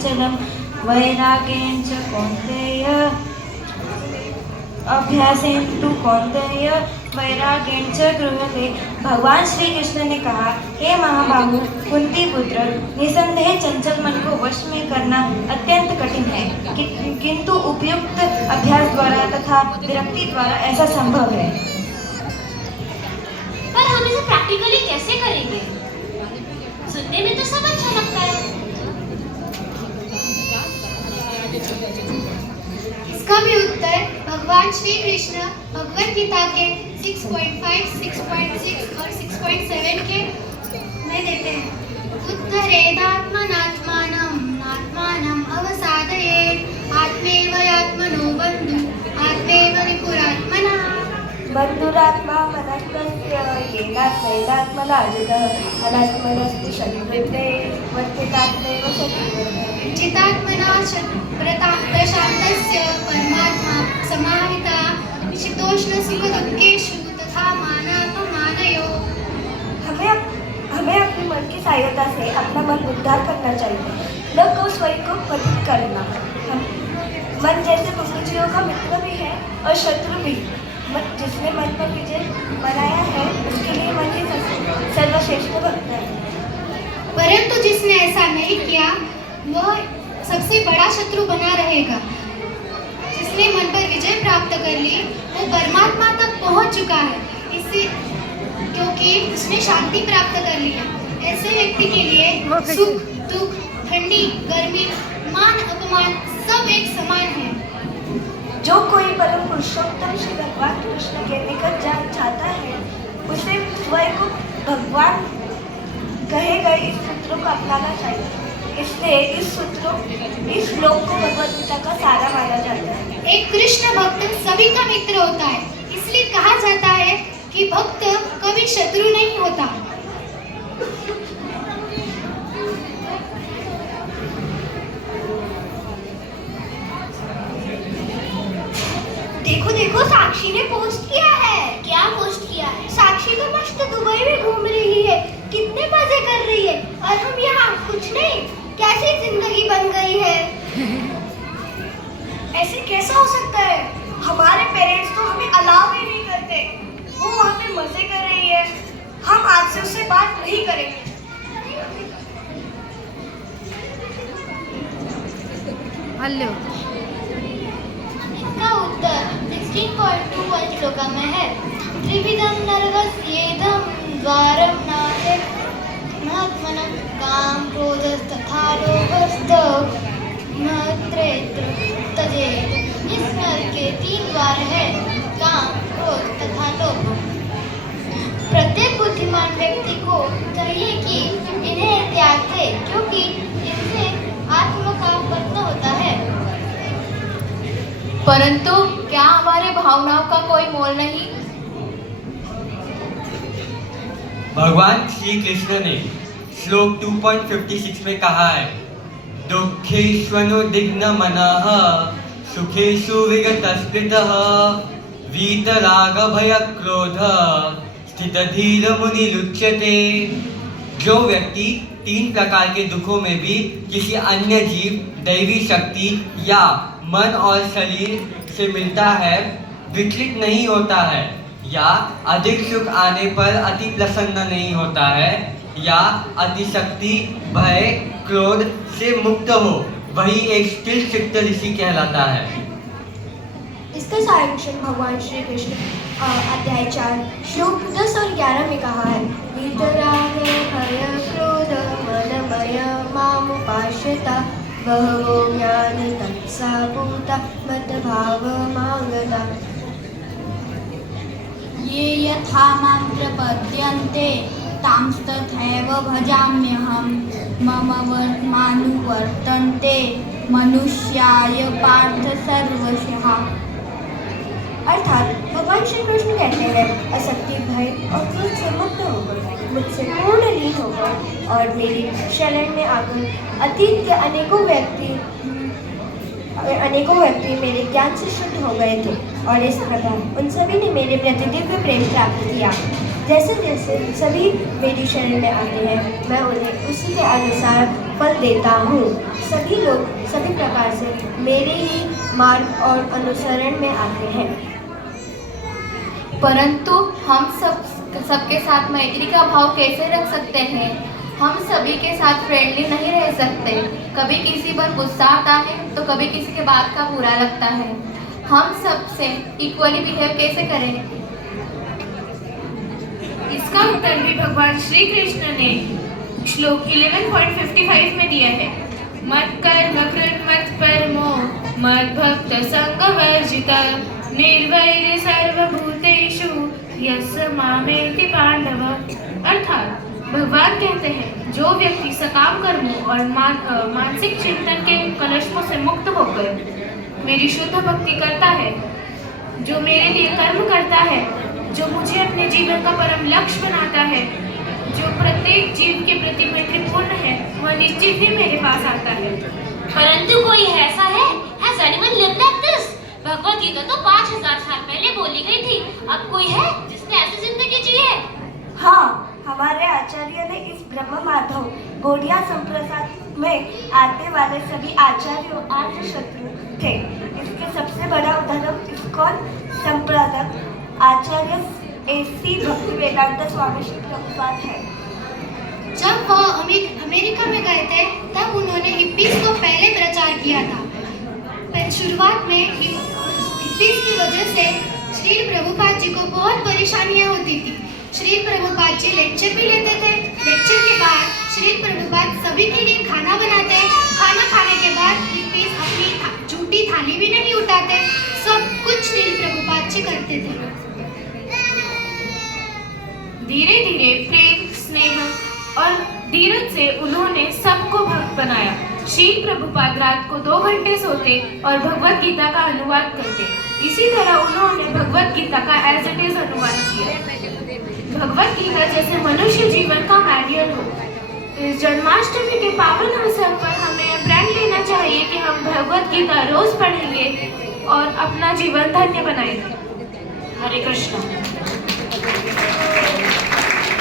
अचलं वैराग्येन च कौन्तेय अभ्यासेन तु कौन्तेय वैराग्येन च गृह्यते। भगवान श्री कृष्ण ने कहा, हे महाबाहु कुंती पुत्र, निसंदेह चंचल मन को वश में करना अत्यंत कठिन है, किंतु उपयुक्त अभ्यास द्वारा तथा विरक्ति द्वारा ऐसा संभव है। पर हम इसे प्रैक्टिकली कैसे करेंगे? सुनने में तो सब अच्छा लगता है। इसका भी उत्तर भगवान श्री कृष्ण भगवत गीता के 6.5, 6.6 और 6.7 के में देते हैं। उत्तरेदात्मनात्मानं नात्मानं अवसादयेत् आत्मैव यात्मनो बन्धु आत्मैव विपुरात्मनः। बन्धुरात्मा मनस्तस्य येनात्मैवात्मना जितः अनात्मनस्तु शत्रुते वर्तितात्मैव शत्रुते। चितात्मना प्रशान्तस्य परमात्मा समाहिता शीतोष्ण सुख दुःखेषु तथा मानापमानयोः। हमें अपने मन की सहायता से अपना मन उद्धार करना चाहिए, न को स्वयं को पतित करना। मन जैसे मनुष्यों का मित्र भी है और शत्रु भी। जिसने मन पर विजय बनाया है उसके लिए मन ही सर्वश्रेष्ठ भक्त है। परंतु जिसने ऐसा नहीं किया वह सबसे बड़ा शत्रु बना रहेगा। जिसने मन पर विजय प्राप्त कर ली वो परमात्मा तक पहुंच चुका है, इससे क्योंकि उसने शांति प्राप्त कर ली है। ऐसे व्यक्ति के लिए सुख दुख, ठंडी गर्मी, मान अपमान सब एक समान है। जो कोई परम पुरुषोत्तम श्री भगवान कृष्ण के निकट जाना चाहता है उसे स्वयं को भगवान कहे गए इस सूत्रों को अपनाना चाहिए। इसलिए इस श्लोक को भगवद गीता का सारा माना जाता है। एक कृष्ण भक्त सभी का मित्र होता है, इसलिए कहा जाता है कि भक्त कभी शत्रु नहीं होता। देखो देखो, साक्षी ने पोस्ट किया है। क्या पोस्ट किया है? साक्षी तो मस्त दुबई में घूम रही है, कितने मजे कर रही है, और हम यहाँ कुछ नहीं। कैसी जिंदगी बन गई है। ऐसे कैसा हो सकता है? हमारे पेरेंट्स तो हमें अलाउ ही नहीं करते। वो वहाँ पे मजे कर रही है, हम आज से उससे बात नहीं करेंगे। हेलो, इसका उत्तर 16.21 श्लोका में है। त्रिविधं नरकस्येदं द्वारं नास्ति महात्मनं काम क्रोधस्तथा लोभस्त महत्रेत्र तजेत। इस नर के 3 द्वार है, काम, क्रोध तथा लोभ। प्रत्येक बुद्धिमान व्यक्ति को चाहिए कि इन्हें त्याग दे, क्योंकि इनसे आत्मा का पतन होता है। परंतु क्या हमारे भावनाओं का कोई मोल नहीं? भगवान श्री कृष्ण ने श्लोक 2.56 में कहा है, दुःखेष्वनुद्विग्न मनः सुखेषु विगतस्पृहः वीतराग भय क्रोध स्थितधीर मुनिरुच्यते। जो व्यक्ति 3 प्रकार के दुखों में भी किसी अन्य जीव, दैवी शक्ति या मन और शरीर से मिलता है, विचलित नहीं होता है, या अधिक सुख आने पर अति प्रसन्न नहीं होता है, या अतिशक्ति, भय, क्रोध से मुक्त हो, वही एक स्थिर चित्त ऋषि कहलाता है। इसका सारांशन भगवान श्री कृष्ण अध्याय 4 श्लोक 10 और 11 में कहा है। वीतराग भय क्रोध मनमय मामुपाश्रिता बहवो ज्ञानी तत्सा भूता मद्भाव मांगता। ये यथा मां प्रपद्यन्ते तांस्तथैव भजाम्यहम् मम वर्त्मानुवर्तन्ते मनुष्याय पार्थ सर्वशः। अर्थात भगवान श्री कृष्ण कहते हैं, असक्ति, भय और क्रोध से मुक्त होकर मुझसे पूर्ण लीन होकर और मेरी शरण में आकर अतीत के अनेकों व्यक्ति मेरे ज्ञान से शुद्ध हो गए थे, और इस प्रकार उन सभी ने मेरे प्रति दिव्य प्रेम प्राप्त किया। जैसे जैसे सभी मेरी शरण में आते हैं मैं उन्हें उसी के अनुसार फल देता हूँ। सभी लोग सभी प्रकार से मेरे ही मार्ग और अनुसरण में आते हैं। परंतु हम सबके साथ मैत्री का भाव कैसे रख सकते हैं? हम सभी के साथ फ्रेंडली नहीं रह सकते। कभी किसी पर गुस्सा आता है तो कभी किसी के बात का बुरा लगता है। हम सबसे इक्वली बिहेव कैसे करें? इसका उत्तर भी भगवान श्री कृष्ण ने श्लोक 11.55 में दिया है। मत कर्म कृत मत परमो मत भक्त संग वर्जित निर्वैर सर्वभूतेषु यस्य मामेति पांडव। अर्थात भगवान कहते हैं जो व्यक्ति सकाम कर्मों और मानसिक चिंतन के कलशों से मुक्त होकर मेरी शुद्ध भक्ति करता है, जो मेरे लिए कर्म करता है, जो मुझे अपने जीवन का परम लक्ष्य बनाता है, जो प्रत्येक जीव के प्रति मैत्रीपूर्ण है, वह निश्चित ही मेरे पास आता है। परंतु कोई ऐसा है? Has anyone lived like this? Bhagavad Gita तो 5000 साल पहले बोली गई थी। अब कोई है जिसने ऐसी जिंदगी जी है? हाँ, हमारे आचार्य ने इस ब्रह्म माधव गौड़िया संप्रदाय में आने वाले सभी आचार्यों आर्य शत्रु थे। इसके सबसे बड़ा उदाहरण इस्कॉन संप्रदाय आचार्य एसी भक्ति वेदांत स्वामी श्री प्रभुपाद है। जब वह अमेरिका में गए थे तब उन्होंने हिप्पीज को पहले प्रचार किया था। पर शुरुआत में हिप्पीज की वजह से श्री प्रभुपाद जी को बहुत परेशानियां होती थी। श्री प्रभुपाद जी लेक्चर भी लेते थे। लेक्चर के बाद श्री प्रभुपाद सभी के लिए खाना बनाते। खाना खाने के बाद हिप्पीज अपनी झूठी थाली भी नहीं उठाते। सब कुछ श्री प्रभुपाद जी करते थे। धीरे धीरे प्रेम स्नेह और धीरज से उन्होंने सबको भक्त बनाया। श्रील प्रभुपाद रात को 2 घंटे सोते और भगवत गीता का अनुवाद करते। इसी तरह उन्होंने भगवत गीता का एज इट इज अनुवाद किया। भगवत गीता जैसे मनुष्य जीवन का मैनुअल हो। इस जन्माष्टमी के पावन अवसर पर हमें प्रण लेना चाहिए कि हम भगवत गीता रोज पढ़ेंगे और अपना जीवन धन्य बनाएंगे। हरे कृष्ण।